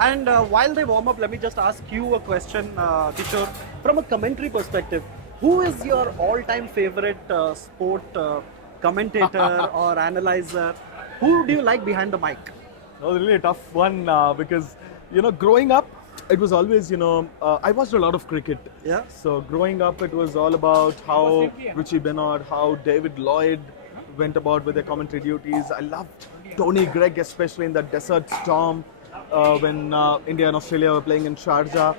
And while they warm up, let me just ask you a question, Kishore. From a commentary perspective, who is your all-time favorite sport commentator or analyzer? Who do you like behind the mic? That was really a tough one because, growing up, it was always, I watched a lot of cricket. Yeah. So growing up, it was all about how Richie Bernard, how David Lloyd went about with their commentary duties. I loved Tony Gregg, especially in that Desert Storm when India and Australia were playing in Sharjah.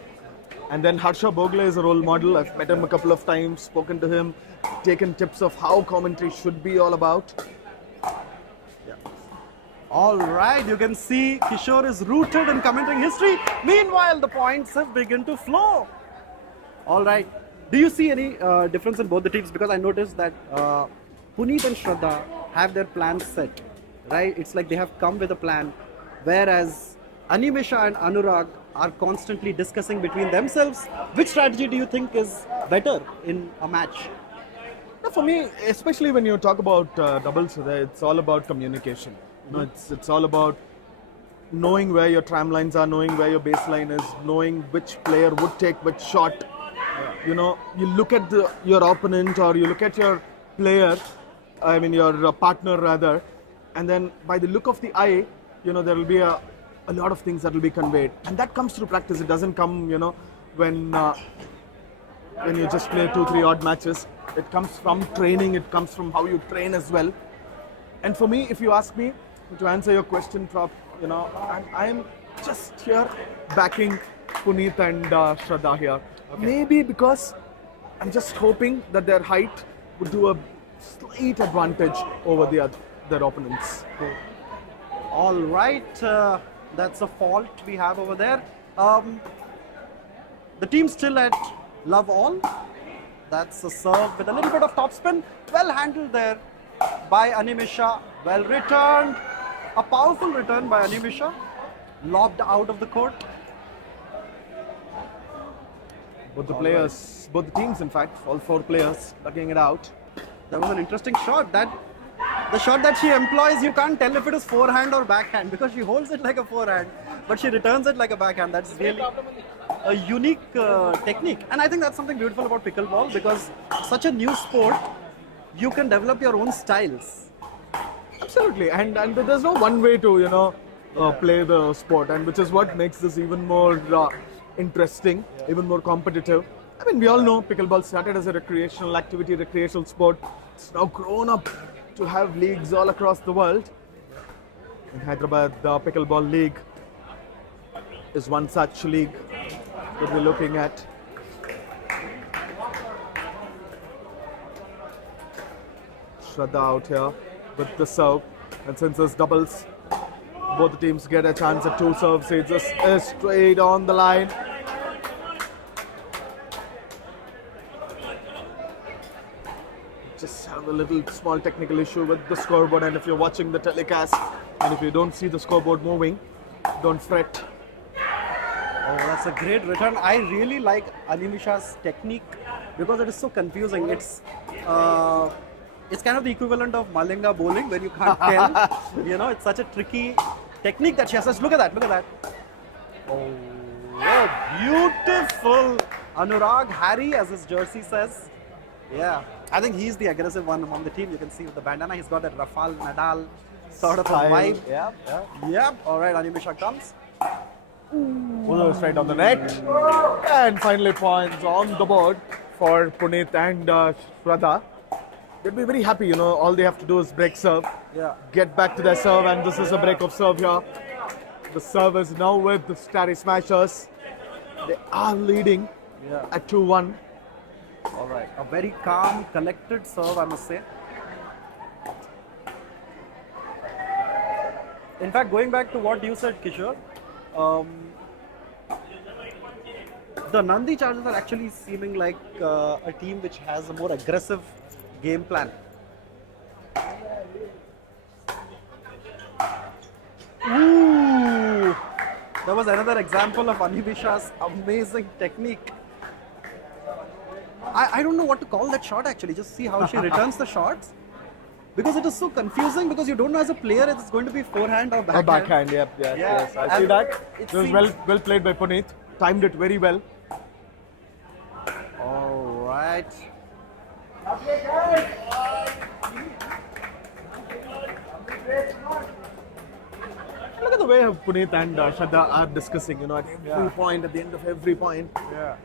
And then Harsha Bogle is a role model. I've met him a couple of times, spoken to him, taken tips of how commentary should be all about. All right, you can see Kishore is rooted in commentating history. Meanwhile, the points have begun to flow. All right. Do you see any difference in both the teams? Because I noticed that Punit and Shradha have their plans set, right? It's like they have come with a plan, whereas Animisha and Anuraag are constantly discussing between themselves. Which strategy do you think is better in a match? For me, especially when you talk about doubles, it's all about communication. It's all about knowing where your tram lines are, knowing where your baseline is, knowing which player would take which shot. You look at your opponent or you look at your player, your partner rather, and then by the look of the eye, there will be a lot of things that will be conveyed. And that comes through practice. It doesn't come, when you just play 2-3 odd matches. It comes from training, it comes from how you train as well. And for me, if you ask me, to answer your question, Prop, I'm just here backing Punit and Shradha here. Okay. Maybe because I'm just hoping that their height would do a slight advantage over their opponents. Cool. All right, that's a fault we have over there. The team's still at love all. That's a serve with a little bit of topspin. Well handled there by Animisha. Well returned. A powerful return by Animisha. Lobbed out of the court. Both the teams in fact, all 4 players lugging it out. That was an interesting shot. The shot that she employs, you can't tell if it is forehand or backhand because she holds it like a forehand, but she returns it like a backhand. That's really a unique technique. And I think that's something beautiful about pickleball because such a new sport, you can develop your own styles. Absolutely, and there's no one way to play the sport, and which is what makes this even more interesting, even more competitive. We all know pickleball started as a recreational activity, recreational sport. It's now grown up to have leagues all across the world. In Hyderabad, the Pickleball League is one such league that we're looking at. Shradha out here with the serve, and since it's doubles, both the teams get a chance at 2 serves. It's just straight on the line. Just have a little small technical issue with the scoreboard, and if you're watching the telecast and if you don't see the scoreboard moving, don't fret. Oh, that's a great return. I really like Animisha's technique because it is so confusing. It's kind of the equivalent of Malinga bowling where you can't tell. It's such a tricky technique that she has. Look at that. Oh, beautiful. Anuraag, Harry, as his jersey says. Yeah, I think he's the aggressive one among the team. You can see with the bandana, he's got that Rafael Nadal sort of a vibe. Yeah. All right, Animisha comes. Ooh, straight on the net. And finally points on the board for Punit and Shradha. They'd be very happy, all they have to do is break serve. Yeah. Get back to their serve, and this is a break of serve here. The serve is now with the Starry Smashers. They are leading at 2-1. All right, a very calm, collected serve, I must say. In fact, going back to what you said, Kishore, the Nandi Chargers are actually seeming like a team which has a more aggressive game plan. Ooh! That was another example of Animisha's amazing technique. I don't know what to call that shot actually. Just see how she returns the shots. because it is so confusing because you don't know as a player if it's going to be forehand or backhand. Backhand, yep, yes, Yeah, yes. I see and that. it It was seems- well played by Punit. Timed it very well. All right. Look at the way Punit and Shradha are discussing, you know, at every point, at the end of every point. Yeah.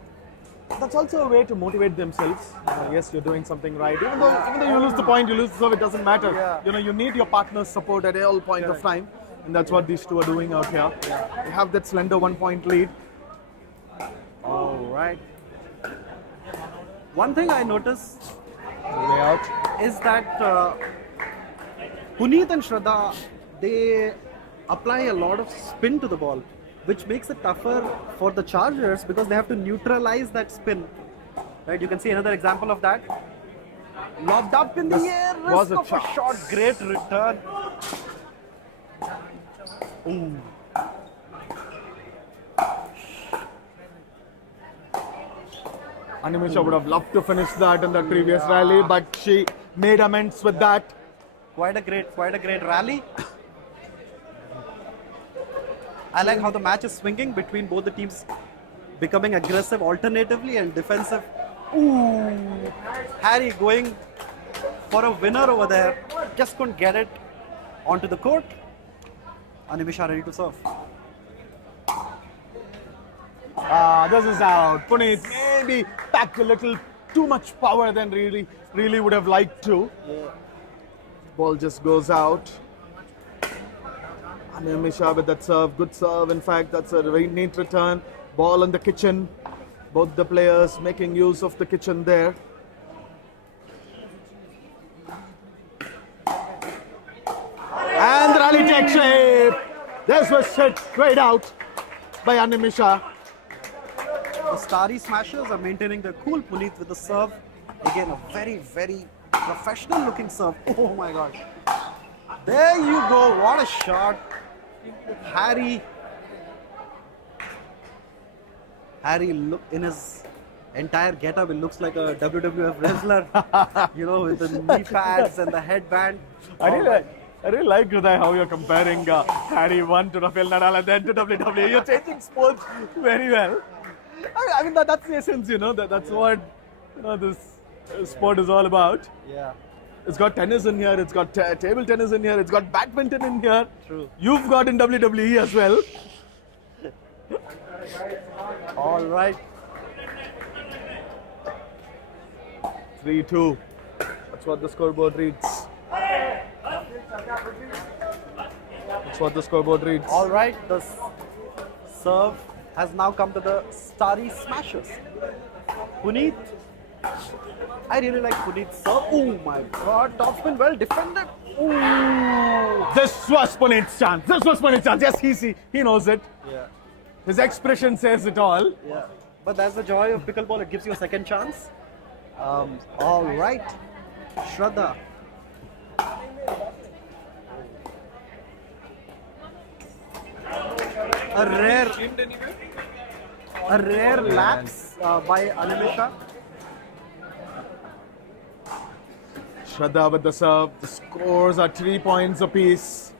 That's also a way to motivate themselves. Yes, you're doing something right. Even though you lose the point, you lose the serve, it doesn't matter. Yeah. You know, you need your partner's support at all point of time. And that's what these two are doing out here. They have that slender 1 point lead. All right. One thing I noticed Way out. is that Punit and Shradha, they apply a lot of spin to the ball, which makes it tougher for the Chargers because they have to neutralize that spin. Right? You can see another example of that. Lobbed up in the air, was risk a of a shot, great return. Ooh. Animisha would have loved to finish that in the previous rally, but she made amends with that. Quite a great rally. I like how the match is swinging between both the teams becoming aggressive alternatively and defensive. Ooh, Harry going for a winner over there. Just couldn't get it onto the court. Animisha ready to serve. This is out. Punit maybe packed a little too much power than really would have liked to. Ball just goes out. Animisha with that serve, good serve. In fact, that's a very neat return. Ball in the kitchen. Both the players making use of the kitchen there. And the rally takes shape. This was hit straight out by Animisha. The Starry Smashers are maintaining their cool. Punit with the serve. Again, a very professional looking serve. Oh my god. There you go. What a shot. Harry look in his entire getup. It looks like a WWF wrestler. You know, with the knee pads and the headband. I really like Shradha, how you're comparing Harry 1 to Rafael Nadal and then to WWE. You're changing sports very well. I mean that's the essence, you know. That's what this sport is all about. Yeah. It's got tennis in here. It's got table tennis in here. It's got badminton in here. True. You've got in WWE as well. All right. 3-2. That's what the scoreboard reads. That's what the scoreboard reads. All right. The serve has now come to the Starry Smashers. Punit. I really like Punit's serve. Oh my god. Topspin well defended. Ooh. This was Punit's chance. This was Punit's chance. Yes, he knows it. Yeah. His expression says it all. Yeah. But that's the joy of pickleball. It gives you a second chance. All right. Shradha. A rare lapse by Animisha. Shradha with the serve. The scores are 3 points apiece.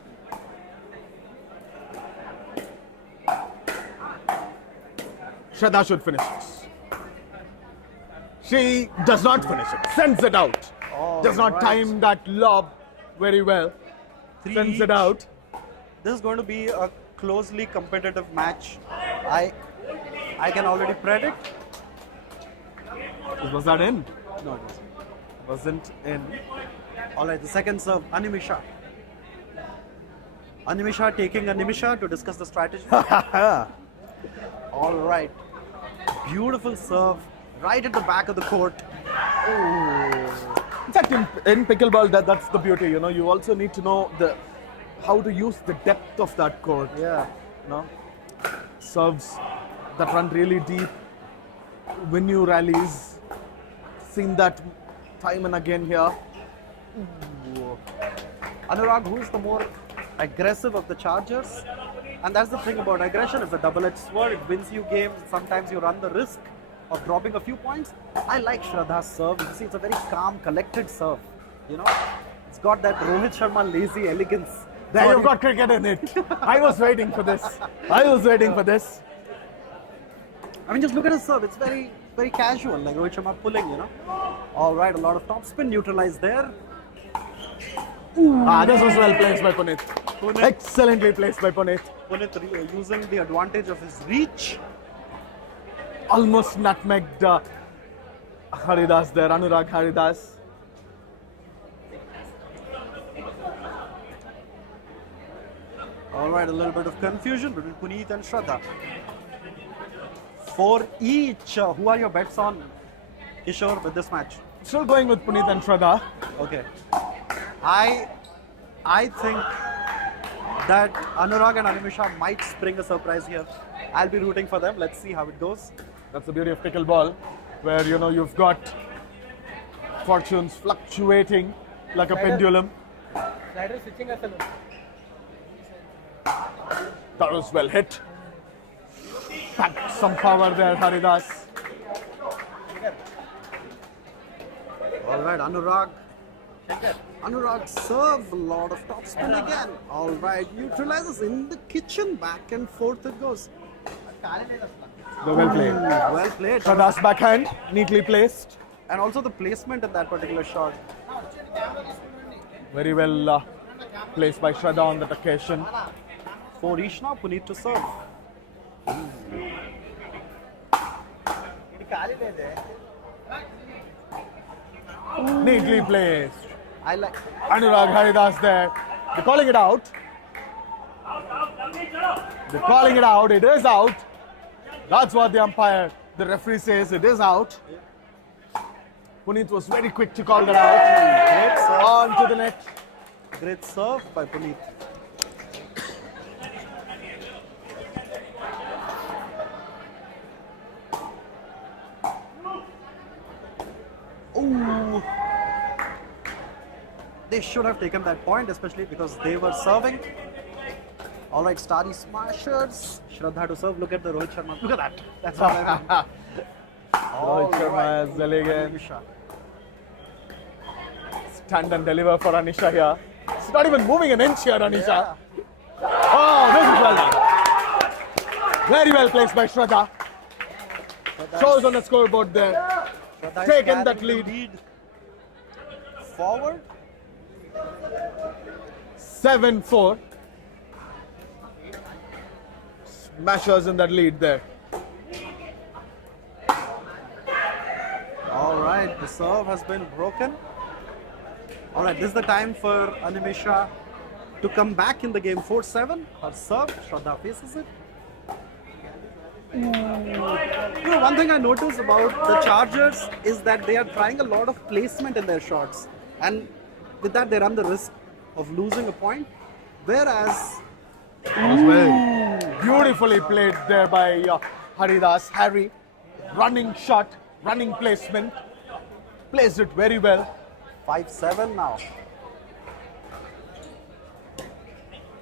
Shradha should finish this. She does not finish it. Sends it out. Does not time that lob very well. Sends it out. This is going to be a closely competitive match. I can already predict. Was that in? No, it wasn't. Wasn't in. All right, the second serve, Animisha. Animisha taking Animisha to discuss the strategy. All right. Beautiful serve right at the back of the court. In fact, in pickleball, that's the beauty. You know, you also need to know how to use the depth of that court. Yeah. You know, serves that run really deep, win you rallies. Seen that time and again here. Anuraag, who is the more aggressive of the Chargers? And that's the thing about aggression, it's a double-edged sword. It wins you games. Sometimes you run the risk of dropping a few points. I like Shradha's serve. You see, it's a very calm, collected serve. You know, It's got that Rohit Sharma lazy elegance. There Sorry. you've got cricket in it. I was waiting for this. I was waiting for this. I mean, just look at his serve. It's very, very casual, like Rohit Sharma pulling, you know. All right, a lot of topspin neutralized there. This was well placed by Punit. Punit. Excellently placed by Punit. Punit using the advantage of his reach. Almost nutmegged Haridas there, Anuraag Haridas. All right, a little bit of confusion between Punit and Shradha. For each, who are your bets on, Kishore, with this match? Still going with Punit and Shradha. Okay. I think that Anuraag and Animisha might spring a surprise here. I'll be rooting for them. Let's see how it goes. That's the beauty of pickleball, where you've got fortunes fluctuating like a pendulum. That was well hit. Packed some power there, Haridas. All right, Anuraag. Anuraag serve, a lot of topspin again. All right, neutralizes in the kitchen, back and forth it goes. Well played. Well played. Shradha's backhand, neatly placed. And also the placement in that particular shot. Very well placed by Shradha on that occasion. For each now, Punit to serve. Neatly placed. I like. Anuraag Haridas there. They're calling it out. They're calling it out. It is out. That's what the umpire, the referee says. It is out. Punit was very quick to call that out. Great serve. On to the net. Great serve by Punit. Ooh. They should have taken that point, especially because they were serving. All right, Starry smashers. Shradha to serve. Look at the Rohit Sharma. Look at that. That's what I meant. Rohit Sharma is elegant. Animisha. Stand and deliver for Anisha here. It's not even moving an inch here, Anisha. Oh, this is well done. Very well placed by Shradha. Shows on the scoreboard there. Shradha is Taken that carrying the lead. Forward. 7-4. Smashers in that lead there. All right, the serve has been broken. All right, this is the time for Animisha to come back in the game. 4-7. Her serve, Shradha faces it. You know, one thing I noticed about the Chargers is that they are trying a lot of placement in their shots. And with that, they run the risk of losing a point. Whereas, Beautifully played there by Haridas. Harry, running shot, running placement. Placed it very well. 5-7 now.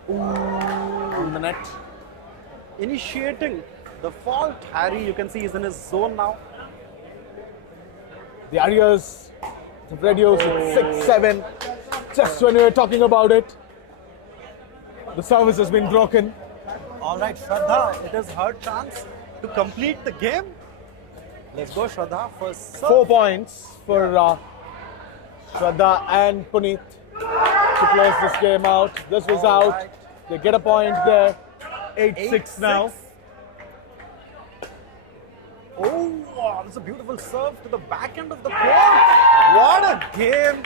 On the net. Initiating the fault. Harry, you can see, is in his zone now. The Arias, the radios, it's 6-7. Just when we were talking about it, the service has been broken. All right, Shradha, it is her chance to complete the game. Let's go, Shradha, for serve. 4 points for Shradha and Punit to close this game out. This was All out. right. They get a point there. 8-6 now. Oh, wow, that's a beautiful serve to the back end of the court. What a game.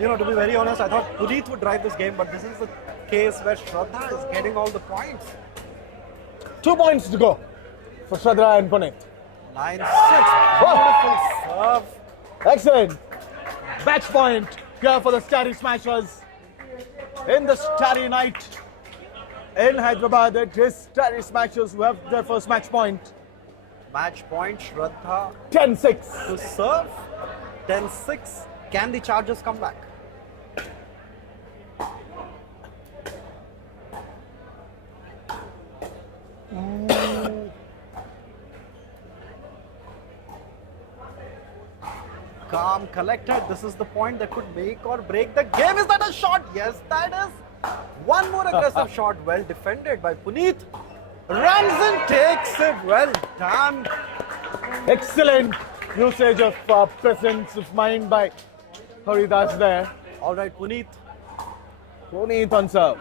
You know, to be very honest, I thought Punit would drive this game, but this is a case where Shradha is getting all the points. 2 points to go for Shradha and Punit. 9-6. Beautiful serve. Excellent. Match point here for the Starry Smashers in the Starry night in Hyderabad. It is Starry Smashers who have their first match point. Match point, Shradha 10-6. to serve. 10-6. Can the Chargers come back? Calm calm, collected. This is the point that could make or break the game. Is that a shot? Yes, that is. One more aggressive shot, well defended by Punit. Runs and takes it. Well done. Excellent usage of presence of mind by Haridas there. All right, Punit Punit on serve.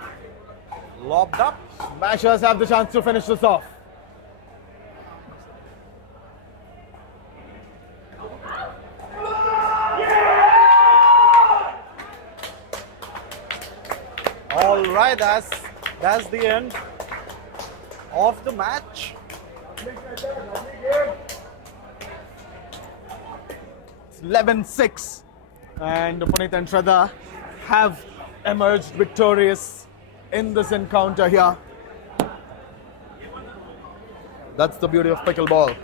lobbed up. Smashers have the chance to finish this off. All right, that's the end of the match. It's 11-6, and Punit and Shradha have emerged victorious in this encounter here. That's the beauty of pickleball.